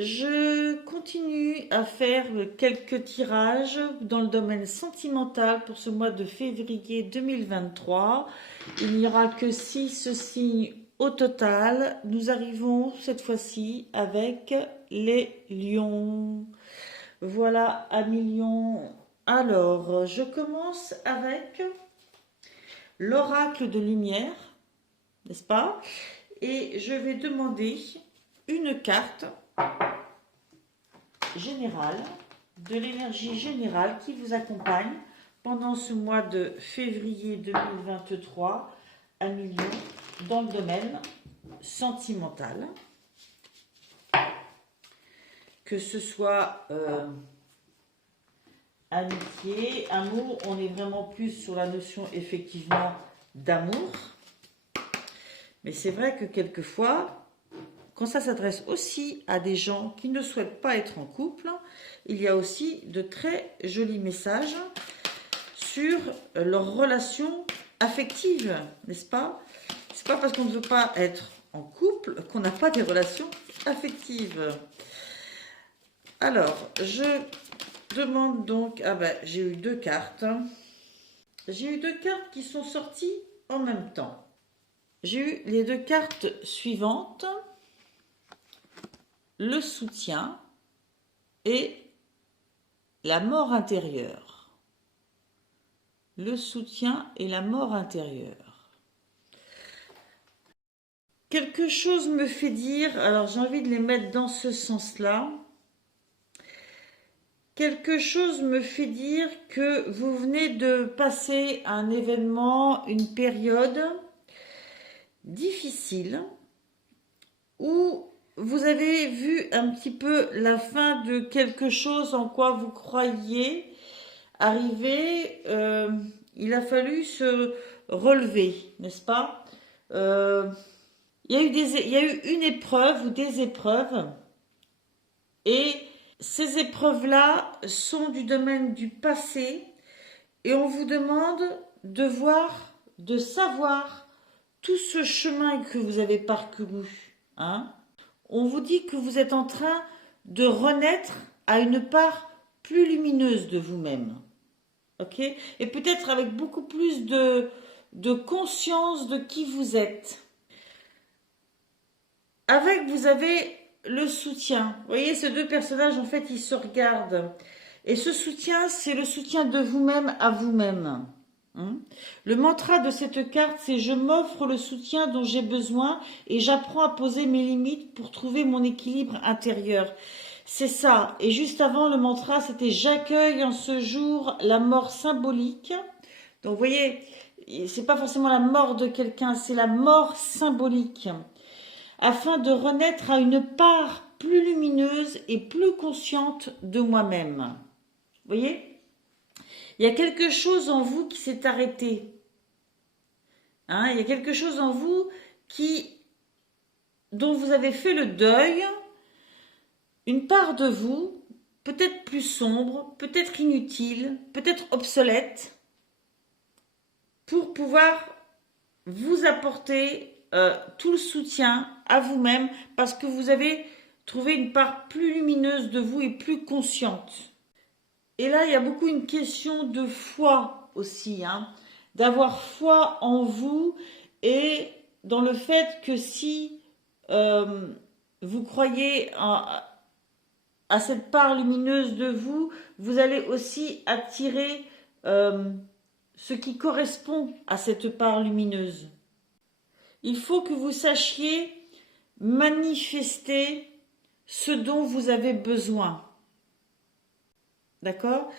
je continue à faire quelques tirages dans le domaine sentimental pour ce mois de février 2023. Il n'y aura que 6 signes au total. Nous arrivons cette fois-ci avec les lions. Voilà, amis lions. Alors, je commence avec l'oracle de lumière, n'est-ce pas? Et je vais demander une carte générale, de l'énergie générale qui vous accompagne pendant ce mois de février 2023 à Lyon dans le domaine sentimental. Que ce soit amitié, amour, on est vraiment plus sur la notion effectivement d'amour. Mais c'est vrai que quelquefois, quand ça s'adresse aussi à des gens qui ne souhaitent pas être en couple, il y a aussi de très jolis messages sur leur relation affective, n'est-ce pas? C'est pas parce qu'on ne veut pas être en couple qu'on n'a pas des relations affectives. Alors, je demande donc... Ah ben, j'ai eu deux cartes. J'ai eu deux cartes qui sont sorties en même temps. J'ai eu les deux cartes suivantes. Le soutien et la mort intérieure. Le soutien et la mort intérieure. Quelque chose me fait dire, alors j'ai envie de les mettre dans ce sens-là, quelque chose me fait dire que vous venez de passer un événement, une période difficile où vous avez vu un petit peu la fin de quelque chose en quoi vous croyiez arriver. Il a fallu se relever, n'est-ce pas? Il y a eu une épreuve ou des épreuves, et ces épreuves-là sont du domaine du passé, et on vous demande de voir, de savoir tout ce chemin que vous avez parcouru, hein? On vous dit que vous êtes en train de renaître à une part plus lumineuse de vous-même. Ok? Et peut-être avec beaucoup plus de conscience de qui vous êtes. Avec, vous avez le soutien. Vous voyez, ces deux personnages, en fait, ils se regardent. Et ce soutien, c'est le soutien de vous-même à vous-même. Le mantra de cette carte, c'est « Je m'offre le soutien dont j'ai besoin et j'apprends à poser mes limites pour trouver mon équilibre intérieur ». C'est ça. Et juste avant, le mantra, c'était « J'accueille en ce jour la mort symbolique ». Donc, vous voyez, c'est pas forcément la mort de quelqu'un, c'est la mort symbolique. Afin de renaître à une part plus lumineuse et plus consciente de moi-même. Vous voyez ? Il y a quelque chose en vous qui s'est arrêté. Il y a quelque chose en vous dont vous avez fait le deuil. Une part de vous, peut-être plus sombre, peut-être inutile, peut-être obsolète, pour pouvoir vous apporter tout le soutien à vous-même, parce que vous avez trouvé une part plus lumineuse de vous et plus consciente. Et là, il y a beaucoup une question de foi aussi, d'avoir foi en vous et dans le fait que si vous croyez à cette part lumineuse de vous, vous allez aussi attirer ce qui correspond à cette part lumineuse. Il faut que vous sachiez manifester ce dont vous avez besoin. D'accord?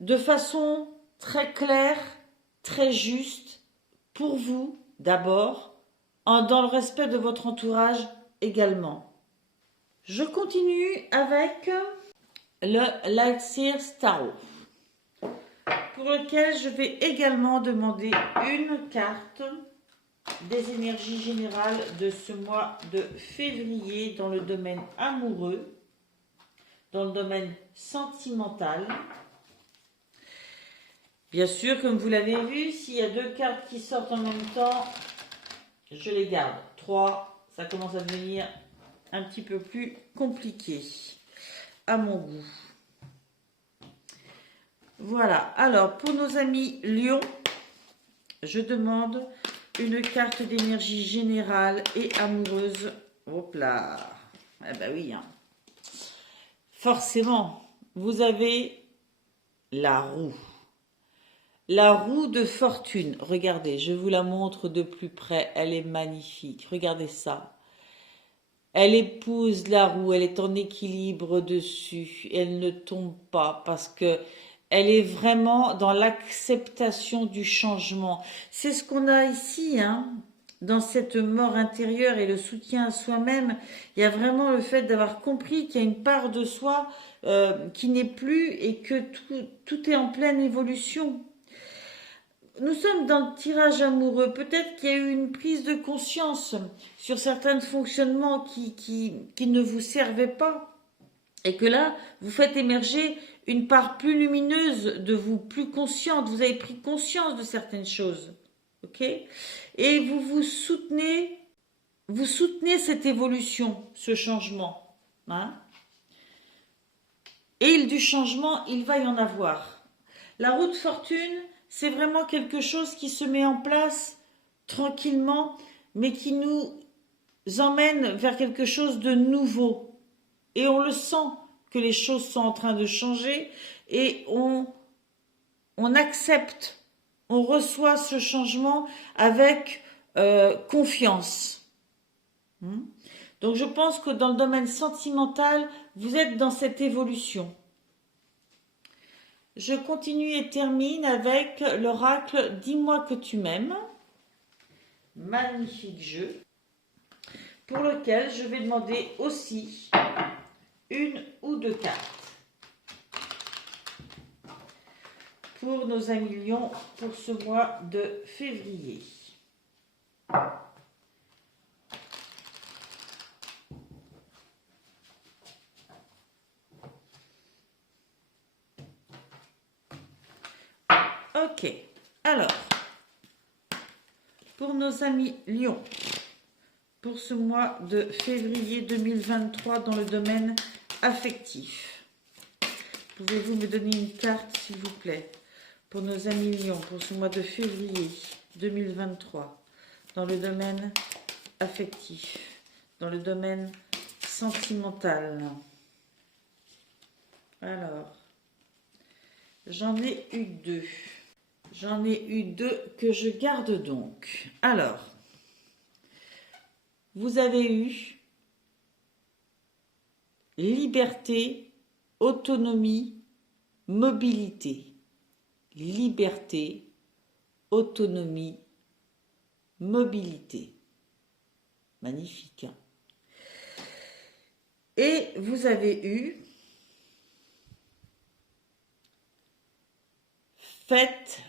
De façon très claire, très juste, pour vous d'abord, dans le respect de votre entourage également. Je continue avec le Lightseer Tarot, pour lequel je vais également demander une carte des énergies générales de ce mois de février dans le domaine amoureux, dans le domaine sentimental. Bien sûr, comme vous l'avez vu, s'il y a deux cartes qui sortent en même temps, je les garde. 3, ça commence à devenir un petit peu plus compliqué à mon goût. Voilà, alors pour nos amis Lion, je demande une carte d'énergie générale et amoureuse. Hop là, ah bah oui, hein. Forcément, vous avez la roue. La roue de fortune. Regardez, je vous la montre de plus près. Elle est magnifique. Regardez ça. Elle épouse la roue. Elle est en équilibre dessus. Elle ne tombe pas parce que elle est vraiment dans l'acceptation du changement. C'est ce qu'on a ici, hein, dans cette mort intérieure et le soutien à soi-même. Il y a vraiment le fait d'avoir compris qu'il y a une part de soi qui n'est plus et que tout est en pleine évolution. Nous sommes dans le tirage amoureux. Peut-être qu'il y a eu une prise de conscience sur certains fonctionnements qui ne vous servaient pas. Et que là, vous faites émerger une part plus lumineuse de vous, plus consciente. Vous avez pris conscience de certaines choses. Ok ? Et vous soutenez cette évolution, ce changement. Hein ? Et du changement, il va y en avoir. La roue de fortune, c'est vraiment quelque chose qui se met en place tranquillement, mais qui nous emmène vers quelque chose de nouveau. Et on le sent que les choses sont en train de changer et on accepte, on reçoit ce changement avec confiance. Donc je pense que dans le domaine sentimental, vous êtes dans cette évolution. Je continue et termine avec l'oracle « Dis-moi que tu m'aimes ». Magnifique jeu. Pour lequel je vais demander aussi une ou deux cartes. Pour nos amis Lions, pour ce mois de février. Ok, alors, pour nos amis Lions, pour ce mois de février 2023 dans le domaine affectif, pouvez-vous me donner une carte s'il vous plaît pour nos amis Lions, pour ce mois de février 2023 dans le domaine affectif, dans le domaine sentimental. Alors, j'en ai eu deux. J'en ai eu deux que je garde donc. Alors, vous avez eu liberté, autonomie, mobilité. Liberté, autonomie, mobilité. Magnifique. Hein? Et vous avez eu fête,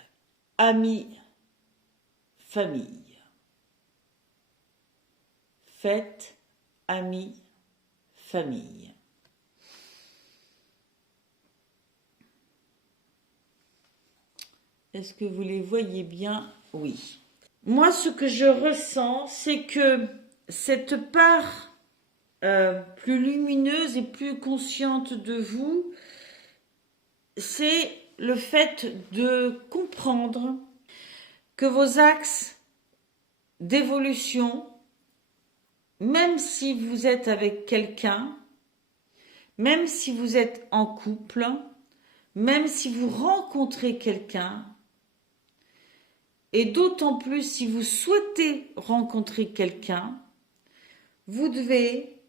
amis, famille. Fête, amis, famille. Est-ce que vous les voyez bien? Oui. Moi, ce que je ressens, c'est que cette part plus lumineuse et plus consciente de vous, c'est le fait de comprendre que vos axes d'évolution, même si vous êtes avec quelqu'un, même si vous êtes en couple, même si vous rencontrez quelqu'un, et d'autant plus si vous souhaitez rencontrer quelqu'un, vous devez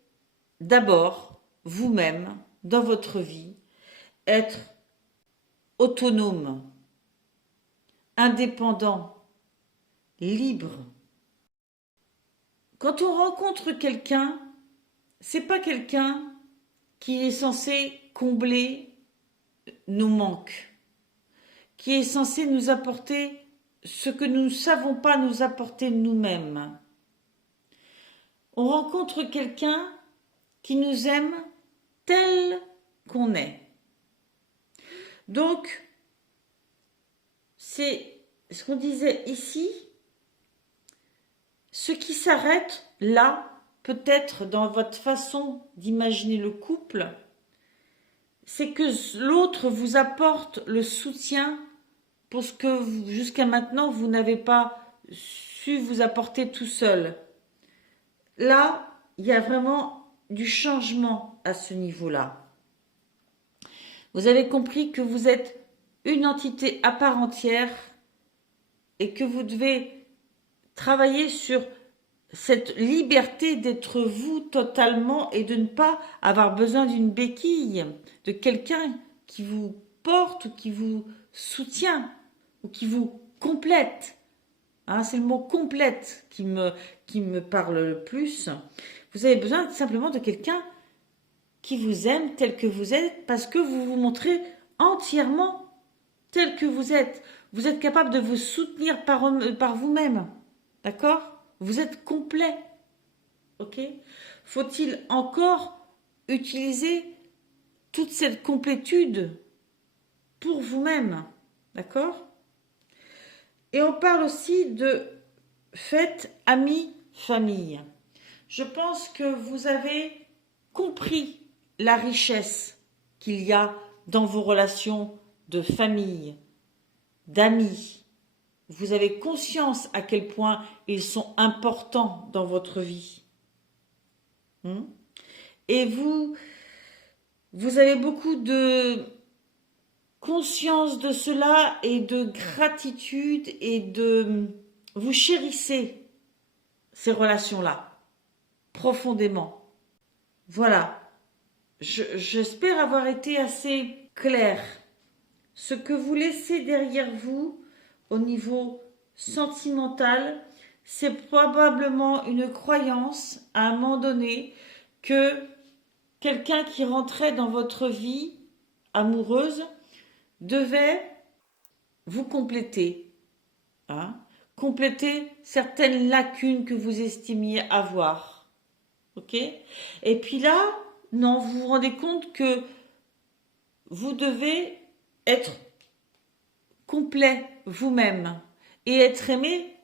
d'abord, vous-même, dans votre vie, être autonome, indépendant, libre. Quand on rencontre quelqu'un, c'est pas quelqu'un qui est censé combler nos manques, qui est censé nous apporter ce que nous ne savons pas nous apporter nous-mêmes. On rencontre quelqu'un qui nous aime tel qu'on est. Donc, c'est ce qu'on disait ici, ce qui s'arrête là peut-être dans votre façon d'imaginer le couple, c'est que l'autre vous apporte le soutien pour ce que jusqu'à maintenant vous n'avez pas su vous apporter tout seul. Là, il y a vraiment du changement à ce niveau-là. Vous avez compris que vous êtes une entité à part entière et que vous devez travailler sur cette liberté d'être vous totalement et de ne pas avoir besoin d'une béquille, de quelqu'un qui vous porte ou qui vous soutient ou qui vous complète. Hein, c'est le mot complète qui me parle le plus. Vous avez besoin simplement de quelqu'un qui vous aime tel que vous êtes parce que vous vous montrez entièrement tel que vous êtes. Vous êtes capable de vous soutenir par vous-même. D'accord ? Vous êtes complet. Ok ? Faut-il encore utiliser toute cette complétude pour vous-même ? D'accord ? Et on parle aussi de fête, amis, famille. Je pense que vous avez compris la richesse qu'il y a dans vos relations de famille, d'amis. Vous avez conscience à quel point ils sont importants dans votre vie. Et vous avez beaucoup de conscience de cela et de gratitude et vous chérissez ces relations-là profondément. Voilà. J'espère avoir été assez claire. Ce que vous laissez derrière vous au niveau sentimental, c'est probablement une croyance à un moment donné que quelqu'un qui rentrait dans votre vie amoureuse devait vous compléter, hein, compléter certaines lacunes que vous estimiez avoir. Ok ? Et puis là, non, vous vous rendez compte que vous devez être complet vous-même et être aimé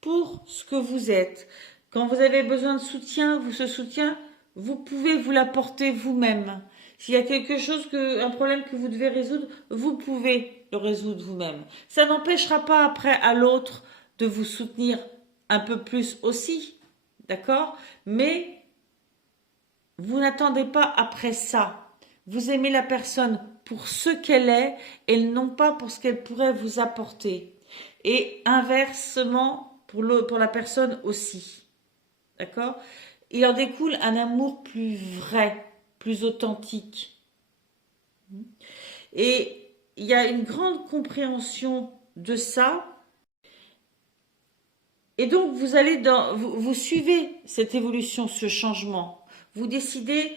pour ce que vous êtes. Quand vous avez besoin de soutien, ce soutien, vous pouvez vous l'apporter vous-même. S'il y a quelque chose, un problème que vous devez résoudre, vous pouvez le résoudre vous-même. Ça n'empêchera pas après à l'autre de vous soutenir un peu plus aussi, d'accord ? Mais vous n'attendez pas après ça. Vous aimez la personne pour ce qu'elle est et non pas pour ce qu'elle pourrait vous apporter. Et inversement pour la personne aussi. D'accord ? Il en découle un amour plus vrai, plus authentique. Et il y a une grande compréhension de ça. Et donc vous allez vous suivez cette évolution, ce changement. Vous décidez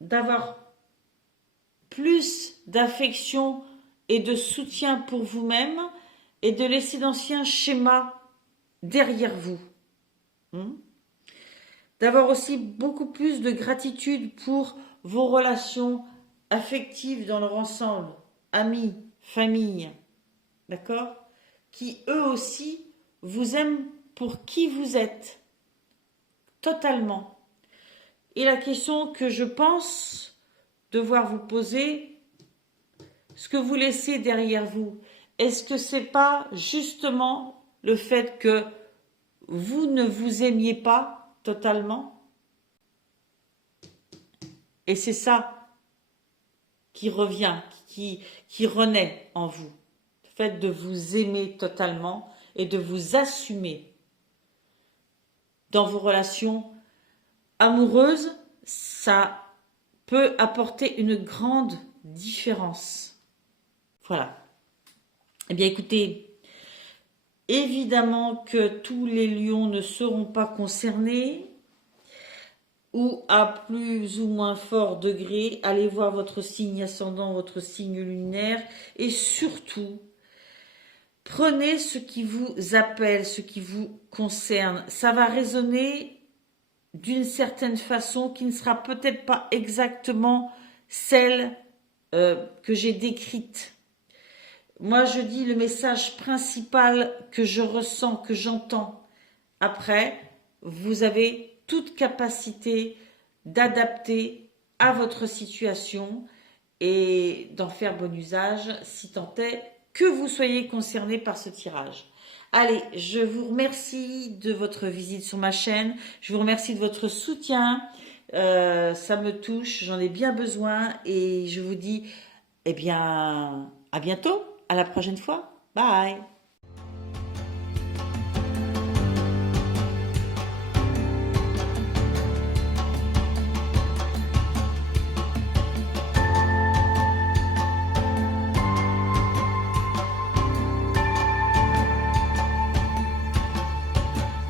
d'avoir plus d'affection et de soutien pour vous-même et de laisser d'anciens schémas derrière vous. D'avoir aussi beaucoup plus de gratitude pour vos relations affectives dans leur ensemble, amis, famille, d'accord ? Qui eux aussi vous aiment pour qui vous êtes, totalement. Et la question que je pense devoir vous poser, ce que vous laissez derrière vous, est-ce que c'est pas justement le fait que vous ne vous aimiez pas totalement? Et c'est ça qui revient, qui renaît en vous. Le fait de vous aimer totalement et de vous assumer dans vos relations amoureuses, ça peut apporter une grande différence. Voilà. Eh bien, écoutez, évidemment que tous les lions ne seront pas concernés, ou à plus ou moins fort degré. Allez voir votre signe ascendant, votre signe lunaire, et surtout, prenez ce qui vous appelle, ce qui vous concerne. Ça va résonner d'une certaine façon qui ne sera peut-être pas exactement celle que j'ai décrite. Moi, je dis le message principal que je ressens, que j'entends. Après, vous avez toute capacité d'adapter à votre situation et d'en faire bon usage si tant est que vous soyez concerné par ce tirage. Allez, je vous remercie de votre visite sur ma chaîne, je vous remercie de votre soutien, ça me touche, j'en ai bien besoin et je vous dis, eh bien, à bientôt, à la prochaine fois, bye.